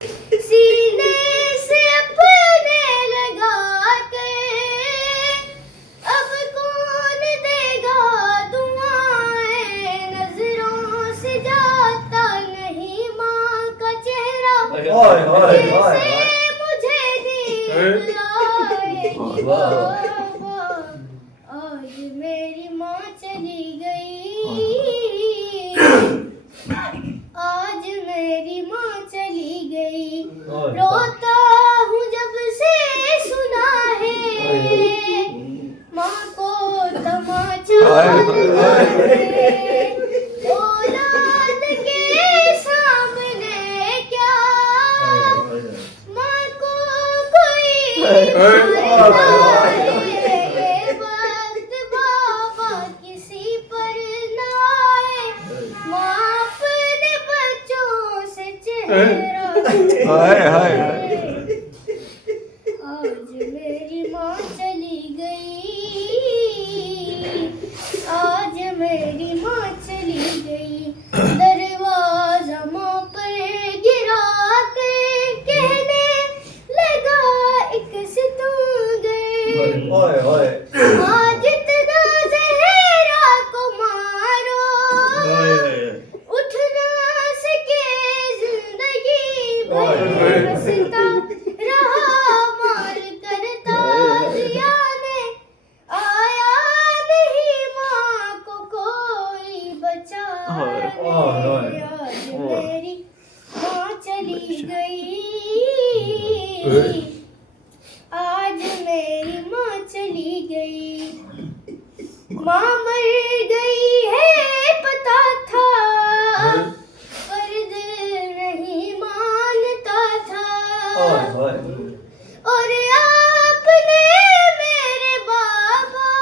सीने से अपने लगा के अब कौन देगा दुआएं, नजरों से जाता नहीं माँ का चेहरा, जैसे मुझे नींद आए। बाबा आज मेरी माँ चली गई, आज मेरी माँ चली गई, रोता हूँ जब से सुना है माँ को तमाचा लगा है। औलाद के सामने क्या माँ को कोई मारता है, ये वक्त बाबा किसी पर न आए, माँ अपने बच्चों से चेहरा आज मेरी माँ चली गई, आज मेरी माँ चली गई, दरवाजा माँ पर गिरा के कहने लगा एक सितम गए, आज इतना जहरा को मारो उठ ना सके जिंदगी भर, हंसता रहा मार करता जिया ने, आया नहीं माँ को कोई बचाने, आज मेरी माँ चली गई, आज मेरी माँ चली गई, माँ मर गई है पता था पर दिल नहीं मानता था, और आपने मेरे बाबा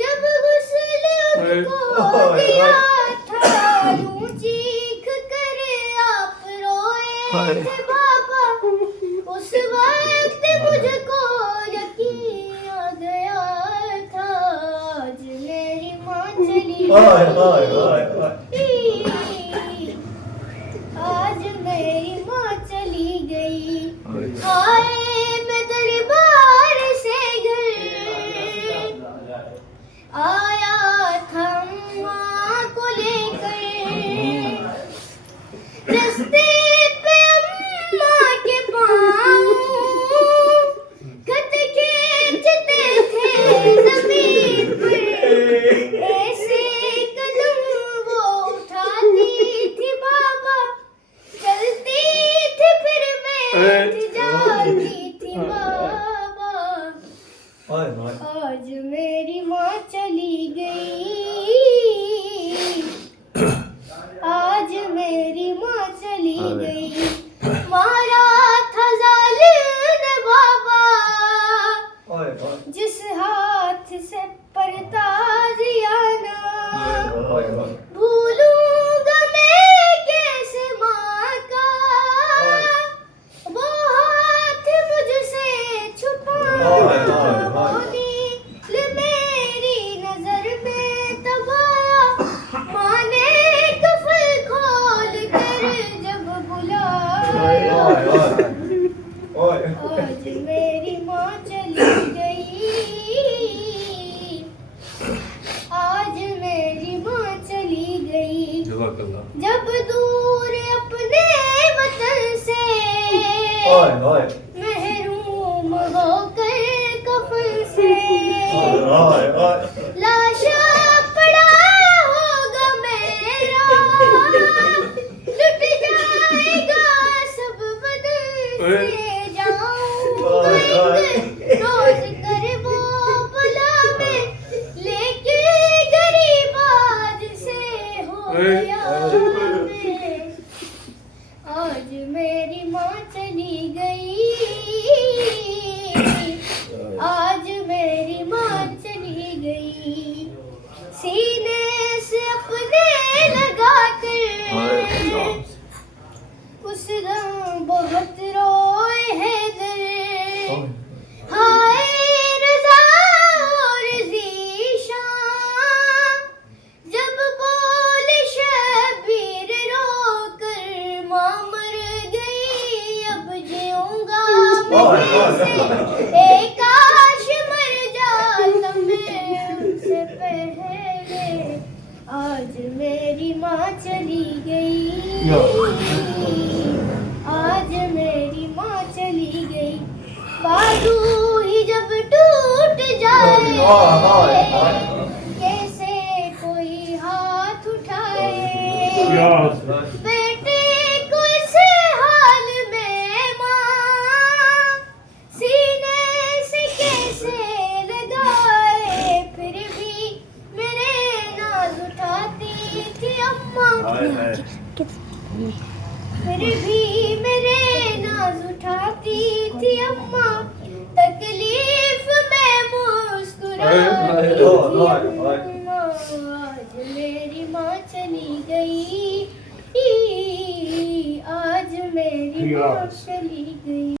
जब गुस्ल उनको दिया था, यूं चीख कर आप रोए थे बाबा, उस वक्त मुझको यकीन आ गया था, आज मेरी माँ चली गई, आज मेरी माँ चली गई, आए मैं दरबार से घर, आया था माँ को लेकर, रस्ते पे अम्मा के पाँव खत खींचते थे जमीन पर, ऐसे कदम वो उठाती थी बाबा, चलती थी फिर बैठ जाती थी बाबा, आज मेरी माँ चली गई, आज मेरी माँ चली गई, मारा था जालिम ने बाबा जिस हाथ से पर्दा दिया ना, भूलूंगा मैं कैसे माँ का वो हाथ मुझसे छुपाना, वो नील मेरी नजर में तब आया, माँ ने कफल खोल कर जब बुलाया, आज मेरी माँ चली गई, आज मेरी माँ चली गई, जब दूर अपने वतन से महरूम होकर कफन से, लाशा पड़ा होगा मेरा, लुट जाएगा सब बदन से, जाऊंगा रोज कर वो बुला में, लेके गरीब आज से हो गया मैं, आज मेरी माँ चली गई, आज मेरी माँ चली गई, सीने से अपने लगा कर उस दम बहुत रोए है दिल, हाय रज़ा और ज़ीशान, जब बोले शबीर रो कर माँ मर काश मर जाता मैं उनसे पहले, आज मेरी माँ चली गई, आज मेरी माँ चली गई। बाजू ही जब टूट जाए, कैसे कोई हाथ उठाए, बेटे को इस हाल में माँ सीने से कैसे लगाए, फिर भी मेरे नाज उठाती थी अम्मा, फिर भी मेरे नाज उठाती थी अम्मा, तकलीफ में मुस्कुराती थी अम्मा। आज मेरी माँ चली गई, आज मेरी माँ चली गई।